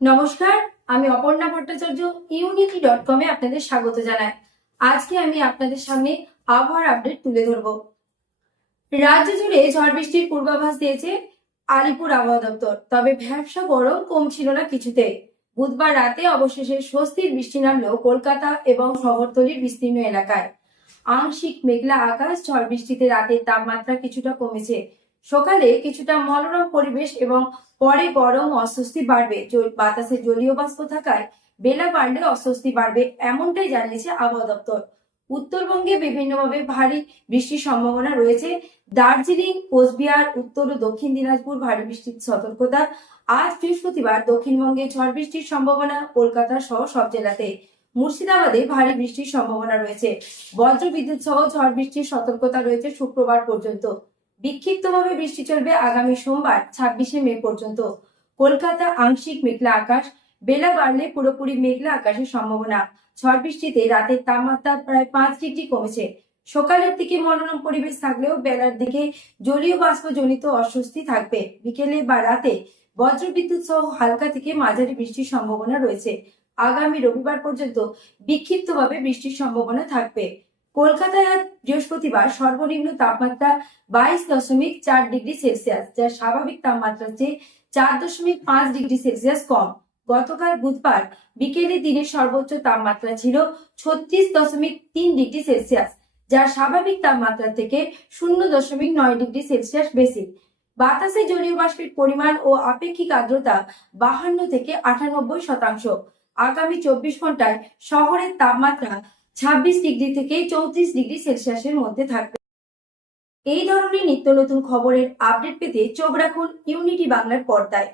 নমস্কার, আমি Aparna Bhattacharya unity dot কমে আপনাদের স্বাগত জানাই। আজকে আমি আপনাদের সামনে আবহাওয়ার আপডেট তুলে ধরব। রাজ্য জুড়ে ঝড় বৃষ্টির পূর্বাভাস দিয়েছে আলিপুর আবহাওয়া দপ্তর, তবে ভ্যাবসা গরম কমছিল না কিছুতে। বুধবার রাতে অবশেষে স্বস্তির বৃষ্টি নামলেও কলকাতা এবং শহরতলির বিস্তীর্ণ এলাকায়। আংশিক মেঘলা আকাশ, ঝড় বৃষ্টিতে রাতের তাপমাত্রা কিছুটা কমেছে। সকালে কিছুটা মনোরম পরিবেশ এবং পরে গরম অস্বস্তি বাড়বে। বাতাসে জলীয় বাষ্প থাকায় বেলা বাড়লে অস্বস্তি বাড়বে এমনটাই জানিয়েছে আবহাওয়া দপ্তর। উত্তরবঙ্গে বিভিন্নভাবে ভারী বৃষ্টির সম্ভাবনা রয়েছে। দার্জিলিং, কোচবিহার, উত্তর ও দক্ষিণ দিনাজপুর ভারী বৃষ্টির সতর্কতা। আজ বৃহস্পতিবার দক্ষিণবঙ্গে ঝড় বৃষ্টির সম্ভাবনা কলকাতা সহ সব জেলাতে। মুর্শিদাবাদে ভারী বৃষ্টির সম্ভাবনা রয়েছে। বজ্র বিদ্যুৎ সহ ঝড় বৃষ্টির সতর্কতা রয়েছে শুক্রবার পর্যন্ত। বিক্ষিপ্তভাবে বৃষ্টি চলবে আগামী সোমবার, ছাব্বিশে মে পর্যন্ত। কলকাতা, আংশিক মেঘলা আকাশ, বেলা বাড়লে পুরোপুরি মেঘলা আকাশের সম্ভাবনা। ঝড় বৃষ্টিতে রাতের তাপমাত্রা প্রায় পাঁচ ডিগ্রি কমেছে। সকালের দিকে মনোরম পরিবেশ থাকলেও বেলার দিকে জলীয় বাষ্পজনিত অস্বস্তি থাকবে। বিকেলে বা রাতে বজ্রবিদ্যুৎ সহ হালকা থেকে মাঝারি বৃষ্টির সম্ভাবনা রয়েছে। আগামী রবিবার পর্যন্ত বিক্ষিপ্তভাবে বৃষ্টির সম্ভাবনা থাকবে। কলকাতায় আজ বৃহস্পতিবার সর্বনিম্ন তাপমাত্রা বাইশ দশমিক চার ডিগ্রি সেলসিয়াস, যা স্বাভাবিক তাপমাত্রার চেয়ে চার দশমিক পাঁচ ডিগ্রি সেলসিয়াস কম। গতকাল বুধবার বিকেলে দিনের সর্বোচ্চ তাপমাত্রা ছিল ছত্রিশ দশমিক তিন ডিগ্রি সেলসিয়াস, যা স্বাভাবিক তাপমাত্রা থেকে শূন্য দশমিক নয় ডিগ্রি সেলসিয়াস বেশি। বাতাসে জলীয় বাষ্পের পরিমাণ ও আপেক্ষিক আর্দ্রতা বাহান্ন থেকে আটানব্বই শতাংশ। আগামী চব্বিশ ঘন্টায় শহরের তাপমাত্রা ছাব্বিশ ডিগ্রি থেকে চৌত্রিশ ডিগ্রি সেলসিয়াসের মধ্যে থাকবে। এই ধরনের নিত্য নতুন খবরের আপডেট পেতে চোখ রাখুন ইউনিটি বাংলার পর্দায়।